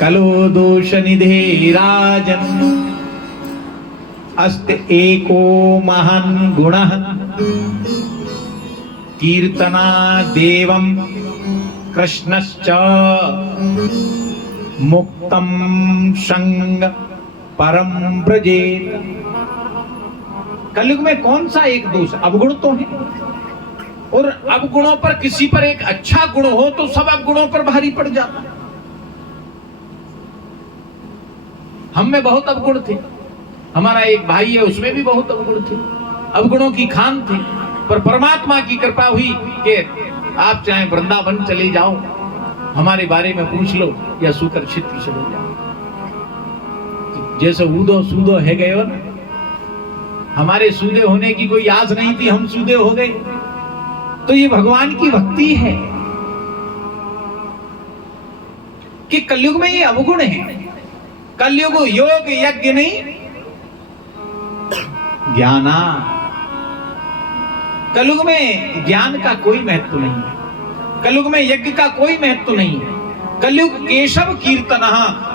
कलो दोष निधे राजन अस्त एको महान गुणः कीर्तना देवम कृष्णश्च मुक्तम संग परम ब्रजेत। कलयुग में कौन सा एक दोष? अवगुण तो है, और अवगुणों पर किसी पर एक अच्छा गुण हो तो सब अवगुणों पर भारी पड़ जाता है। हम में बहुत अवगुण थे, हमारा एक भाई है उसमें भी बहुत अवगुण थे, अवगुणों की खान थे, पर परमात्मा की कृपा हुई कि आप चाहे वृंदावन चले जाओ, हमारे बारे में पूछ लो, या सूकर क्षेत्र चले जाओ, जैसे ऊदो सूदो है गए हो ना। हमारे सूदे होने की कोई आस नहीं थी, हम सूदे हो गए। तो ये भगवान की भक्ति है कि कलयुग में ये अवगुण है। कलयुग योग यज्ञ नहीं, ज्ञाना। कलयुग में ज्ञान का कोई महत्व नहीं है, कलयुग में यज्ञ का कोई महत्व नहीं है। कलयुग केशव कीर्तन,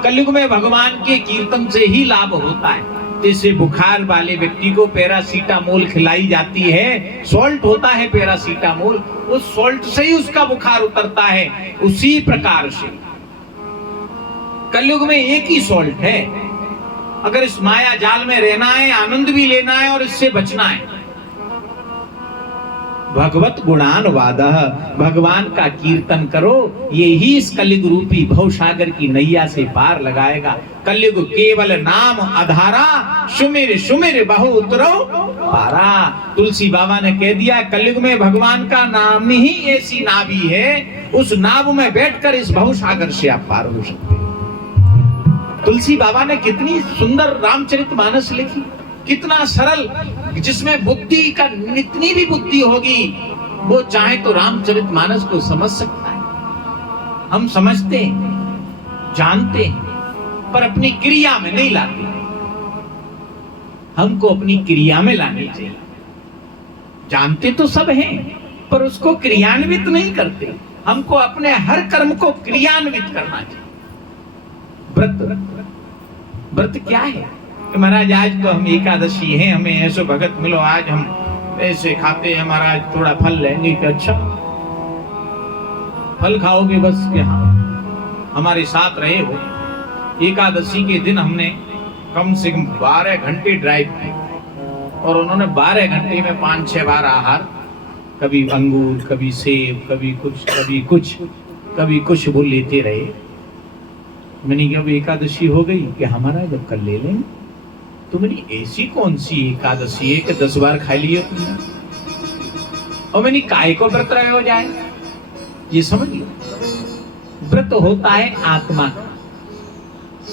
कलयुग में भगवान के कीर्तन से ही लाभ होता है। जैसे बुखार वाले व्यक्ति को पैरासीटामोल खिलाई जाती है, सॉल्ट होता है पैरासीटामोल, उस सॉल्ट से ही उसका बुखार उतरता है। उसी प्रकार से कलयुग में एक ही सॉल्ट है। अगर इस माया जाल में रहना है, आनंद भी लेना है और इससे बचना है, भगवत गुणानुवादः, भगवान का कीर्तन करो, ये ही इस कलयुग रूपी भवसागर की नैया से पार लगाएगा। कलयुग केवल नाम आधारा, सुमिर सुमिर बहु उतरो पारा। तुलसी बाबा ने कह दिया, कलयुग में भगवान का नाम ही ऐसी नावी है, उस नाव में बैठकर इस भवसागर से आप पार हो सकते हैं। तुलसी बाबा ने कितनी सुंदर रामचरितमानस लिखी, कितना सरल, जिसमें बुद्धि का इतनी भी बुद्धि होगी वो चाहे तो रामचरितमानस को समझ सकता है। हम समझते हैं, जानते हैं, पर अपनी क्रिया में नहीं लाते। हमको अपनी क्रिया में लानी चाहिए। जानते तो सब हैं, पर उसको क्रियान्वित नहीं करते। हमको अपने हर कर्म को क्रियान्वित करना चाहिए। व्रत, व्रत क्या है? महाराज आज तो हम एकादशी हैं, हमें ऐसे भगत मिलो, आज हम ऐसे खाते हैं महाराज, थोड़ा फल लेंगे। कि अच्छा फल खाओगे बस, क्या हमारे साथ रहे हो? एकादशी के दिन हमने कम से कम 12 घंटे ड्राइव किए, और उन्होंने 12 घंटे में 5-6 बार आहार, कभी अंगूर, कभी सेब, कभी कुछ कभी कुछ कभी कुछ वो लेते रहे। मैंने कहा अब एकादशी हो गई कि हमारा जब कल ले लेंगे। तो मेरी ऐसी कौन सी एकादशी है कि 10 बार खा लिए तुमने? और मैंने काय को व्रत रहे हो जाए, ये समझ लो। व्रत होता है आत्मा का,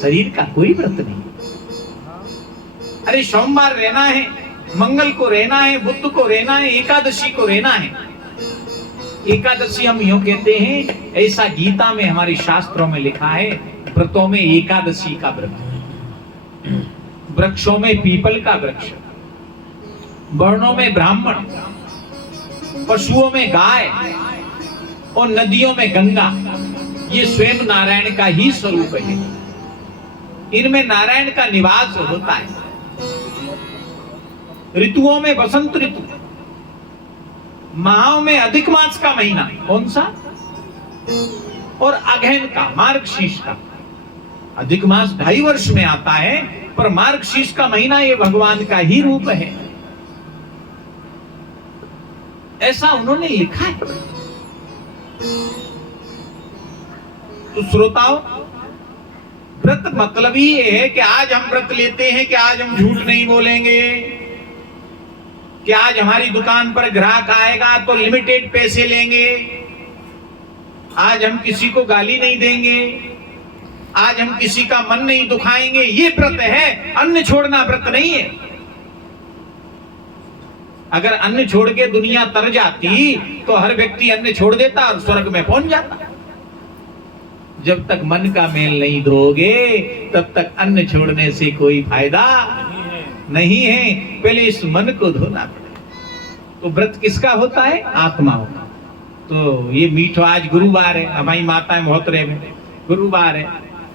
शरीर का कोई व्रत नहीं। अरे सोमवार रहना है, मंगल को रहना है, बुध को रहना है, एकादशी को रहना है। एकादशी हम यूं कहते हैं, ऐसा गीता में हमारे शास्त्रों में लिखा है, व्रतों में एकादशी का व्रत, वृक्षों में पीपल का वृक्ष, वर्णों में ब्राह्मण, पशुओं में गाय और नदियों में गंगा, ये स्वयं नारायण का ही स्वरूप है। इनमें नारायण का निवास होता है। ऋतुओं में बसंत ऋतु, माहों में अधिक मास का महीना, कौन सा? और अगहन का, मार्गशीर्ष का। अधिक मास 2.5 वर्ष में आता है, पर मार्गशीर्ष का महीना ये भगवान का ही रूप है, ऐसा उन्होंने लिखा है। तो श्रोताओं, व्रत मतलब ही ये है कि आज हम व्रत लेते हैं कि आज हम झूठ नहीं बोलेंगे, कि आज हमारी दुकान पर ग्राहक आएगा तो लिमिटेड पैसे लेंगे, आज हम किसी को गाली नहीं देंगे, आज हम किसी का मन नहीं दुखाएंगे। ये व्रत है, अन्न छोड़ना व्रत नहीं है। अगर अन्न छोड़ के दुनिया तर जाती तो हर व्यक्ति अन्न छोड़ देता और स्वर्ग में पहुंच जाता। जब तक मन का मेल नहीं धोगे तब तक अन्न छोड़ने से कोई फायदा नहीं है। पहले इस मन को धोना पड़ेगा। तो व्रत किसका होता है? आत्माओं का। तो ये मीठो आज गुरुवार है, हमारी माताएं बहुत रहे गुरुवार है,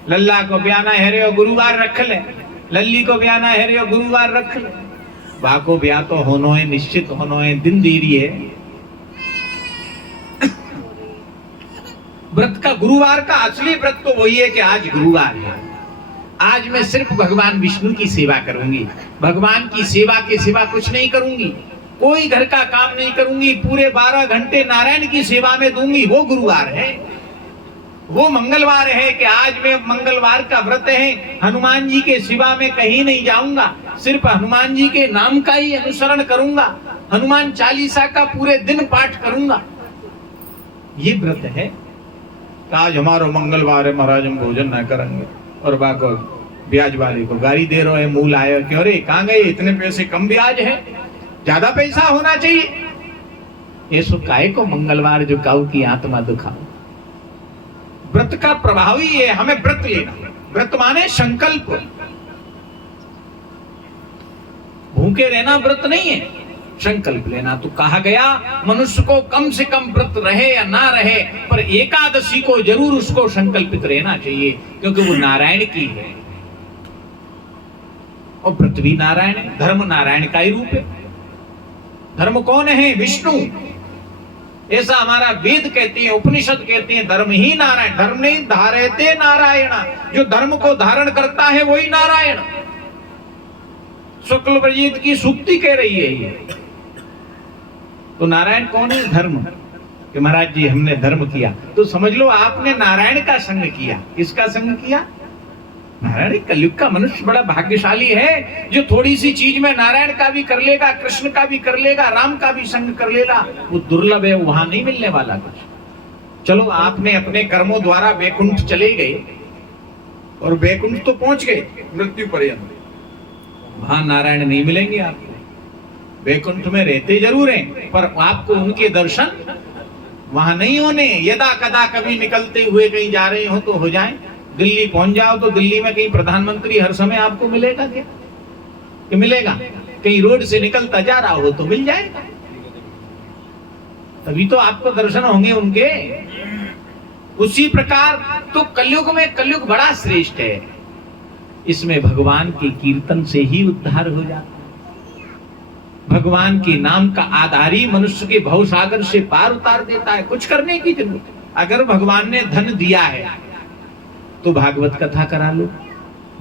लल्ला को ब्याना है रे गुरुवार रख ले, लल्ली को ब्याना है रे गुरुवार रख ले। बाको ब्याह तो होनो है, निश्चित होनो है, दिन देरी है। व्रत का, गुरुवार का असली व्रत तो वही है कि आज गुरुवार है, आज मैं सिर्फ भगवान विष्णु की सेवा करूंगी, भगवान की सेवा के सिवा कुछ नहीं करूंगी, कोई घर का काम नहीं करूंगी, पूरे 12 घंटे नारायण की सेवा में दूंगी। वो गुरुवार है, वो मंगलवार है कि आज मैं मंगलवार का व्रत है, हनुमान जी के सिवा में कहीं नहीं जाऊंगा, सिर्फ हनुमान जी के नाम का ही अनुसरण करूंगा, हनुमान चालीसा का पूरे दिन पाठ करूंगा। ये व्रत है। आज हमारा मंगलवार है महाराज, हम भोजन न करेंगे, और बाको ब्याज वाले को गाड़ी दे रहे हैं, मूल आया क्यों रे, कहां गए, इतने पैसे कम ब्याज है, ज्यादा पैसा होना चाहिए। ये सो काय को मंगलवार जो काऊ की आत्मा दुखाओ। व्रत का प्रभाव ही है, हमें व्रत लेना। व्रत माने संकल्प, भूखे रहना व्रत नहीं है, संकल्प लेना। तो कहा गया मनुष्य को कम से कम व्रत रहे या ना रहे, पर एकादशी को जरूर उसको संकल्पित रहना चाहिए, क्योंकि वो नारायण की है और व्रत भी नारायण है, धर्म नारायण का ही रूप है। धर्म कौन है? विष्णु। ऐसा हमारा वेद कहते हैं, उपनिषद कहते हैं, धर्म ही नारायण। धर्म नहीं धारयते नारायण, जो धर्म को धारण करता है वही नारायण। शुक्ल ब्रजीत की सूक्ति कह रही है ये। तो नारायण कौन है? धर्म। कि महाराज जी हमने धर्म किया, तो समझ लो आपने नारायण का संग किया। किसका संग किया? नारायण। कलयुग का मनुष्य बड़ा भाग्यशाली है जो थोड़ी सी चीज में नारायण का भी कर लेगा, कृष्ण का भी कर लेगा, राम का भी संग कर लेगा। वो दुर्लभ है, वहां नहीं मिलने वाला कुछ। चलो आपने अपने कर्मों द्वारा वैकुंठ चले गए और वैकुंठ तो पहुंच गए मृत्यु पर्यंत, वहां नारायण नहीं मिलेंगे आपको। वैकुंठ में रहते जरूर हैं, पर आपको उनके दर्शन वहां नहीं होने। यदा कदा कभी निकलते हुए कहीं जा रहे हो तो हो जाए, दिल्ली पहुंच जाओ तो दिल्ली में कहीं प्रधानमंत्री हर समय आपको मिलेगा क्या? कि मिलेगा? कहीं रोड से निकलता जा रहा हो तो मिल जाएगा, तभी तो आपको दर्शन होंगे उनके। उसी प्रकार तो कलयुग में, कलयुग बड़ा श्रेष्ठ है, इसमें भगवान के कीर्तन से ही उद्धार हो जाता है। भगवान के नाम का आधार ही मनुष्य के भवसागर से पार उतार देता है। कुछ करने की जरूरत। अगर भगवान ने धन दिया है तो भागवत कथा करा लो,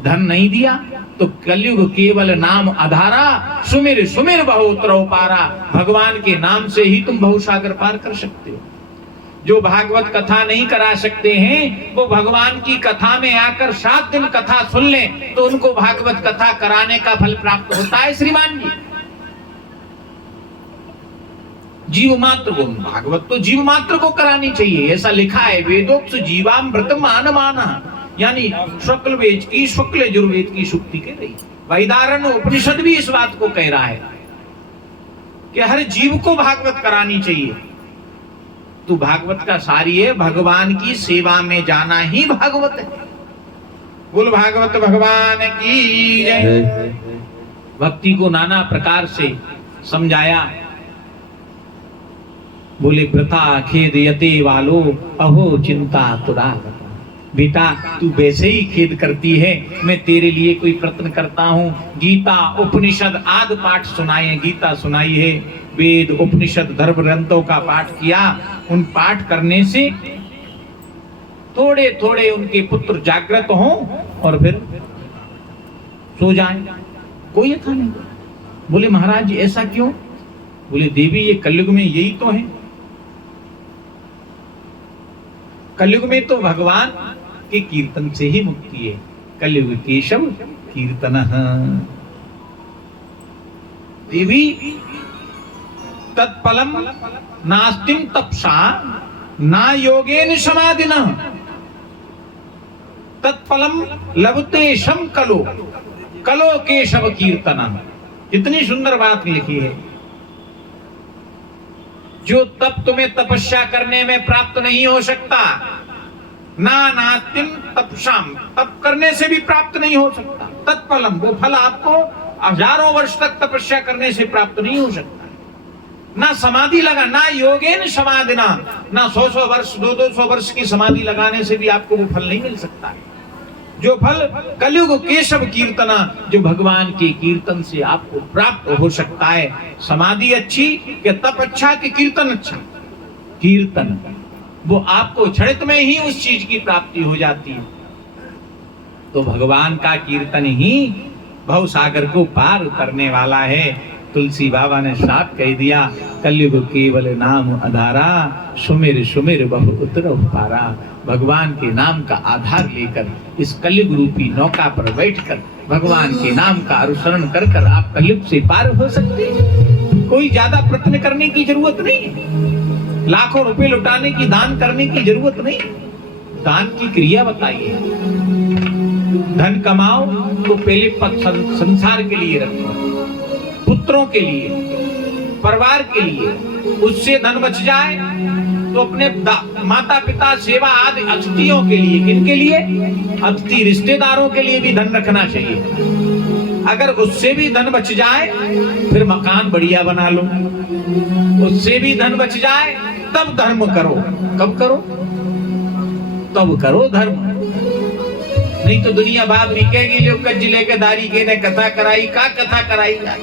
धन नहीं दिया तो कलयुग केवल नाम आधारा, सुमिर सुमिर बहुतरो पारा। भगवान के नाम से ही तुम भवसागर पार कर सकते हो। जो भागवत कथा नहीं करा सकते हैं वो भगवान की कथा में आकर 7 दिन कथा सुन ले तो उनको भागवत कथा कराने का फल प्राप्त होता है। श्रीमान जी, जीव मात्र को, भागवत तो जीव मात्र को करानी चाहिए, ऐसा लिखा है वेदोक्त जीवामृत मान माना, यानी शुक्ल वेद की, शुक्ल यजुर्वेद की शुक्ति कह रही। वैदारण्य उपनिषद भी इस बात को कह रहा है कि हर जीव को भागवत करानी चाहिए। तो भागवत का सारी है भगवान की सेवा में जाना ही भागवत है। बोल भागवत भगवान की जय। भक्ति को नाना प्रकार से समझाया। बोले व्रता खेद यते वालो अहो चिंता तुरा। बेटा तू वैसे ही खेद करती है, मैं तेरे लिए कोई प्रयत्न करता हूँ। गीता उपनिषद आदि पाठ सुनाए, गीता सुनाई है, वेद उपनिषद धर्म ग्रंथों का पाठ किया। उन पाठ करने से थोड़े थोड़े उनके पुत्र जागृत हों और फिर सो जाएं, कोई था नहीं। बोले महाराज जी ऐसा क्यों? बोले देवी ये कलयुग में यही तो है। कलयुग में तो भगवान के कीर्तन से ही मुक्ति है। कलयुग केशव कीर्तन। देवी तत्फलम नास्तिम तपसा ना योगेन समाधिना तत्फलम लभते शम कलो कलो केशव कीर्तन। कितनी सुंदर बात लिखी है। जो तप तुम्हें तपस्या करने में प्राप्त नहीं हो सकता, ना नास्तिम तपसाम, तप करने से भी प्राप्त नहीं हो सकता। तत्फलम, वो फल आपको हजारों वर्ष तक तपस्या करने से प्राप्त नहीं हो सकता। ना समाधि लगा, ना योगेन समाधिना, ना 100-100 वर्ष 200-200 वर्ष की समाधि लगाने से भी आपको वो फल नहीं मिल सकता है। जो फल कलयुग केशव कीर्तना, जो भगवान के कीर्तन से आपको प्राप्त हो सकता है। समाधि अच्छी कि तप अच्छा कि कीर्तन अच्छा? कीर्तन, वो आपको क्षणिक में ही उस चीज की प्राप्ति हो जाती है। तो भगवान का कीर्तन ही भव सागर को पार करने वाला है। तुलसी बाबा ने साफ कह दिया, कलयुग केवल नाम आधारा, सुमिर सुमिर बहु उतरहु पारा। भगवान के नाम का आधार लेकर इस कलयुग रूपी नौका पर बैठकर भगवान के नाम का अनुसरण कर कर आप कलयुग से पार हो सकते हैं। कोई ज्यादा प्रयत्न करने की जरूरत नहीं है, लाखों रुपए लुटाने की, दान करने की जरूरत नहीं। दान की क्रिया बताइए। धन कमाओ तो पहले संसार के लिए रखो, पुत्रों के लिए, परिवार के लिए। उससे धन बच जाए तो अपने माता पिता, सेवा आदि अतिथियों के लिए, किनके लिए? अतिथि रिश्तेदारों के लिए भी धन रखना चाहिए। अगर उससे भी धन बच जाए फिर मकान बढ़िया बना लो। उससे भी धन बच जाए तब धर्म करो। कब करो? तब करो धर्म। नहीं तो दुनिया बात भी कहेगी, जो कज लेके दारी के ने कथा कराई, का कथा कराई जाए।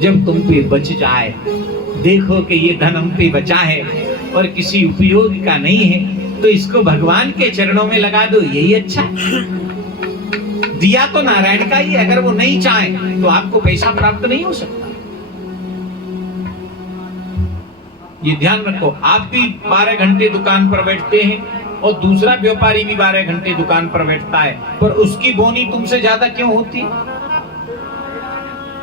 जब तुम पे बच जाए, देखो कि ये धन हम पे बचा है और किसी उपयोग का नहीं है, तो इसको भगवान के चरणों में लगा दो, यही अच्छा है। दिया तो नारायण का ही, अगर वो नहीं चाहे तो आपको पैसा प्राप्त नहीं हो सकता। ये ध्यान रखो। आप भी 12 घंटे दुकान पर बैठते हैं और दूसरा व्यापारी भी 12 घंटे दुकान पर बैठता है, पर उसकी बोनी तुमसे ज्यादा क्यों होती है?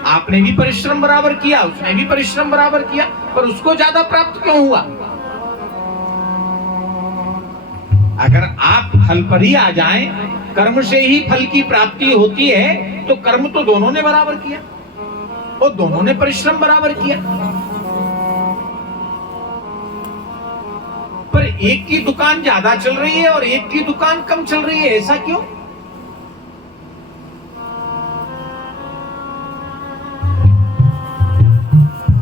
आपने भी परिश्रम बराबर किया, उसने भी परिश्रम बराबर किया, पर उसको ज्यादा प्राप्त क्यों हुआ? अगर आप फल पर ही आ जाएं, कर्म से ही फल की प्राप्ति होती है, तो कर्म तो दोनों ने बराबर किया और दोनों ने परिश्रम बराबर किया। पर एक की दुकान ज्यादा चल रही है और एक की दुकान कम चल रही है, ऐसा क्यों?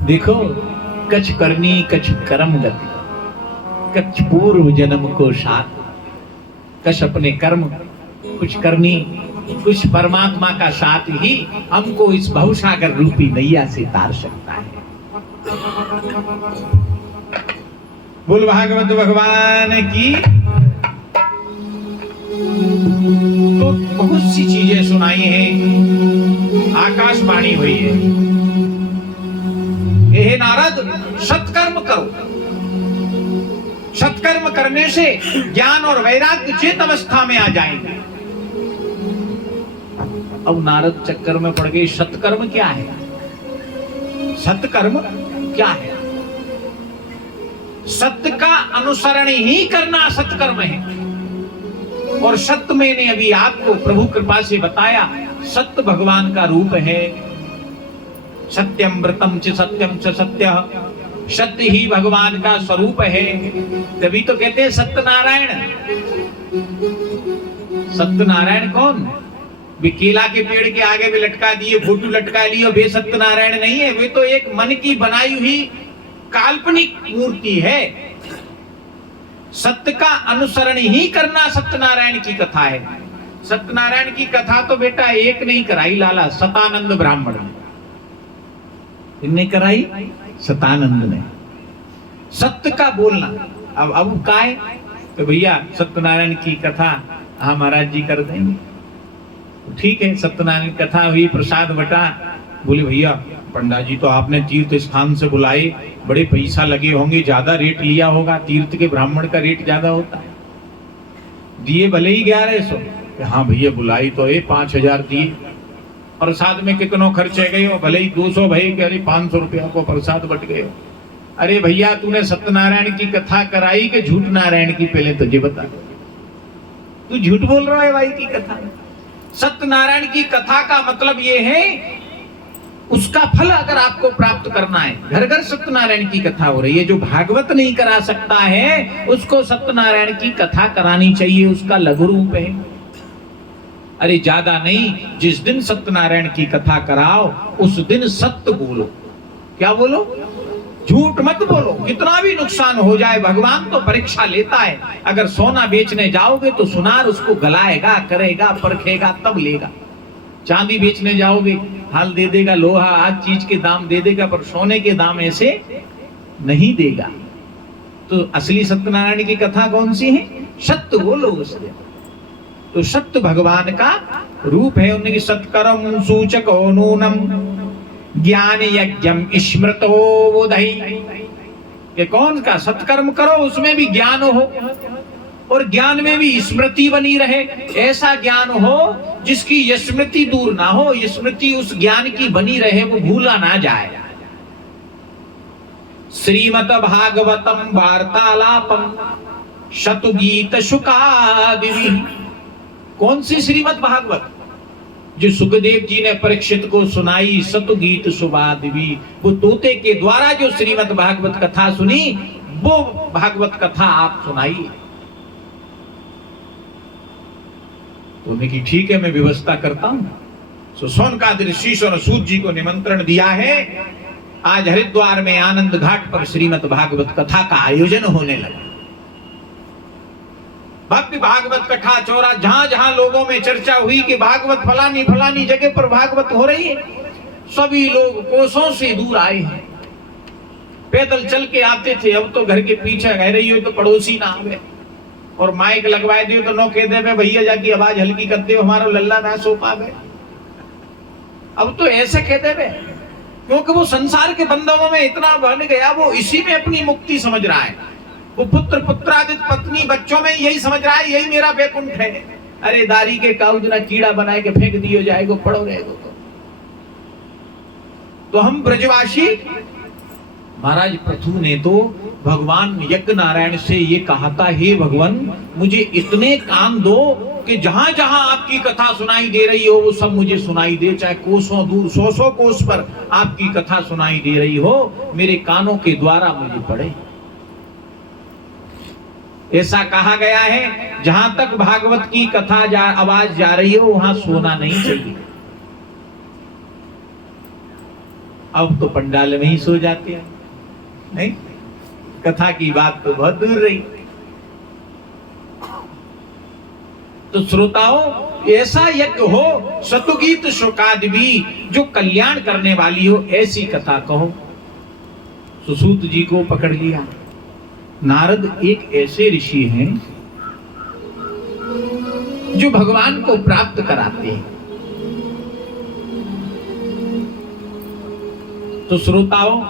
देखो, कछ करनी कछ कर्म गति, कछ पूर्व जन्म को साथ। कछ अपने कर्म, कुछ करनी, कुछ परमात्मा का साथ ही हमको इस भवसागर रूपी नैया से तार सकता है। बोल भागवत भगवान की। तो बहुत सी चीजें सुनाई हैं, आकाशवाणी हुई है, हे नारद सत्कर्म करो। सत्कर्म करने से ज्ञान और वैराग्य चेत अवस्था में आ जाएंगे। अब नारद चक्कर में पड़ गए, सत्कर्म क्या है? सत्कर्म क्या है? सत्य का अनुसरण ही करना सत्कर्म है। और सत्य मैंने अभी आपको प्रभु कृपा से बताया, सत्य भगवान का रूप है। सत्यम व्रतम च सत्यम च सत्य, सत्य ही भगवान का स्वरूप है। तभी तो कहते हैं सत्यनारायण। सत्यनारायण कौन? वे केला के पेड़ के आगे भी लटका दिए, फोटो लटका लिए, वे सत्यनारायण नहीं है। वे तो एक मन की बनाई हुई काल्पनिक मूर्ति है। सत्य का अनुसरण ही करना सत्यनारायण की कथा है। सत्यनारायण की कथा तो बेटा एक नहीं कराई लाला, सतानंद ब्राह्मण ने। इनने कराई सतानंद ने। सत्य का बोलना। अब का है तो भैया सत्यनारायण की कथा हाँ महाराज जी कर देंगे। ठीक है, सत्यनारायण कथा हुई, प्रसाद बटा। बोले भैया पंडा जी तो आपने तीर्थ स्थान से बुलाए, बड़े पैसा लगे होंगे, ज्यादा रेट लिया होगा, तीर्थ के ब्राह्मण का रेट ज्यादा होता है। दिए भले ही 1100। हाँ भैया बुलाई तो 5000 दिए। प्रसाद में कितनो खर्चे गए हो? भले ही 200 भाई कह रही 500 रुपया को प्रसाद बट गए हो। अरे भैया तूने सत्यनारायण की कथा कराई कि झूठ नारायण की? पहले तुझे बता, तू झूठ बोल रहा है भाई की कथा। सत्यनारायण की कथा का मतलब ये है, उसका फल अगर आपको प्राप्त करना है, घर घर सत्यनारायण की कथा हो रही है। जो भागवत नहीं करा सकता है उसको सत्यनारायण की कथा करानी चाहिए, उसका लघु रूप है। अरे ज्यादा नहीं, जिस दिन सत्यनारायण की कथा कराओ उस दिन सत्य बोलो। क्या बोलो? झूठ मत बोलो, कितना भी नुकसान हो जाए भगवान तो परीक्षा लेता है। अगर सोना बेचने जाओगे तो सुनार उसको गलाएगा, करेगा, परखेगा, तब लेगा। चांदी बेचने जाओगे हाल दे देगा, लोहा आज चीज के दाम दे देगा, पर सोने के दाम ऐसे नहीं देगा। तो असली सत्यनारायण की कथा कौन सी है? सत्य बोलो उसने। तो सत्य भगवान का रूप है। उनकी सत्कर्म सूचको नूनम ज्ञान यज्ञम स्मृतो बोधई, कि कौन का सत्कर्म करो उसमें भी ज्ञान हो और ज्ञान में भी स्मृति बनी रहे। ऐसा ज्ञान हो जिसकी स्मृति दूर ना हो, स्मृति उस ज्ञान की बनी रहे, वो भूला ना जाए। श्रीमद भागवतम वार्तालापम शतुगीत शुकादिवी। कौन सी श्रीमद भागवत? जो सुखदेव जी ने परीक्षित को सुनाई, सतुगीत सुबादिवी। वो तोते के द्वारा जो श्रीमद भागवत कथा सुनी, वो भागवत कथा आप सुनाई। तो उन्हें की ठीक है, मैं व्यवस्था करता हूं। सो सोनकादिक शीशों ने सूत जी को निमंत्रण दिया है। आज हरिद्वार में आनंद घाट पर श्रीमद भागवत कथा का आयोजन होने लगा। भव्य भागवत कथा चौरा, जहां जहां लोगों में चर्चा हुई कि भागवत फलानी फलानी जगह पर भागवत हो रही है, सभी लोग कोसों से दूर आए हैं। पैदल चल के आते थे, अब तो घर के पीछे रह रही हो तो पड़ोसी ना आवे, और माइक लगवाए दियो तो नो कह दे भैया जाकी आवाज हल्की करते हो, हमारा लल्ला ना सो पावे। अब तो ऐसे कह दे, क्योंकि वो संसार के बंधनों में इतना बन गया, वो इसी में अपनी मुक्ति समझ रहा है। वो पुत्र पुत्रादित पत्नी बच्चों में यही समझ रहा है, यही मेरा बैकुंठ है। अरे दारी के काउज ना कीड़ा बनाए के फेंक दियो जाएगो, पड़ो रहेगो। तो हम ब्रजवासी, महाराज पृथु ने तो भगवान यज्ञ नारायण से ये कहा था, हे भगवान मुझे इतने कान दो कि जहां जहां आपकी कथा सुनाई दे रही हो वो सब मुझे सुनाई दे, चाहे कोसों दूर, सौ कोस पर आपकी कथा सुनाई दे रही हो, मेरे कानों के द्वारा मुझे पड़े। ऐसा कहा गया है, जहां तक भागवत की कथा आवाज जा रही हो वहां सोना नहीं चाहिए। अब तो पंडाल में ही सो जाते हैं, नहीं? कथा की बात तो बहुत दूर रही। तो श्रोताओं, ऐसा यज्ञ हो सतुगीत शुकादिवी, जो कल्याण करने वाली हो, ऐसी कथा कहो। सुसूत जी को पकड़ लिया। नारद एक ऐसे ऋषि हैं जो भगवान को प्राप्त कराते हैं। तो श्रोताओं,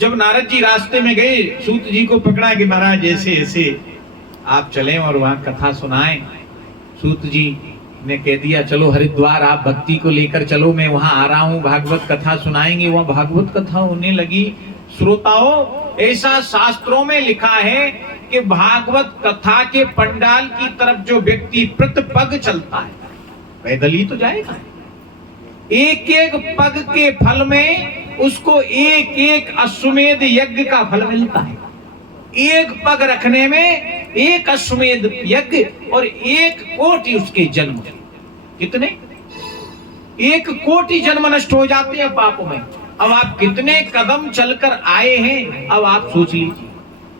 जब नारद जी रास्ते में गए, सूत जी को पकड़ा कि महाराज ऐसे ऐसे आप चलें और वहां कथा सुनाएं। सूत जी ने कह दिया, चलो हरिद्वार आप भक्ति को लेकर चलो, मैं वहां आ रहा हूं, भागवत कथा सुनाएंगे। वहां भागवत कथा होने लगी। श्रोताओं, ऐसा शास्त्रों में लिखा है कि भागवत कथा के पंडाल की तरफ जो व्यक्ति प्रतिपग चलता है, पैदल ही तो जाएगा, एक एक पग के फल में उसको एक एक अश्वमेध यज्ञ का फल मिलता है। एक पग रखने में एक अश्वमेध यज्ञ और 1 कोटि उसके जन्म। कितने? 1 कोटि जन्म नष्ट हो जाते हैं पापों में। अब आप कितने कदम चलकर आए हैं, अब आप सोच लीजिए।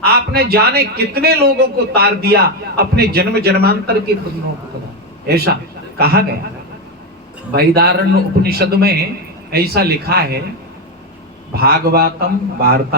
आपने जाने कितने लोगों को तार दिया अपने जन्म जन्मांतर के पुण्यों को। ऐसा कहा गया वैदारण्य उपनिषद में, ऐसा लिखा है, भागवतम वार्ता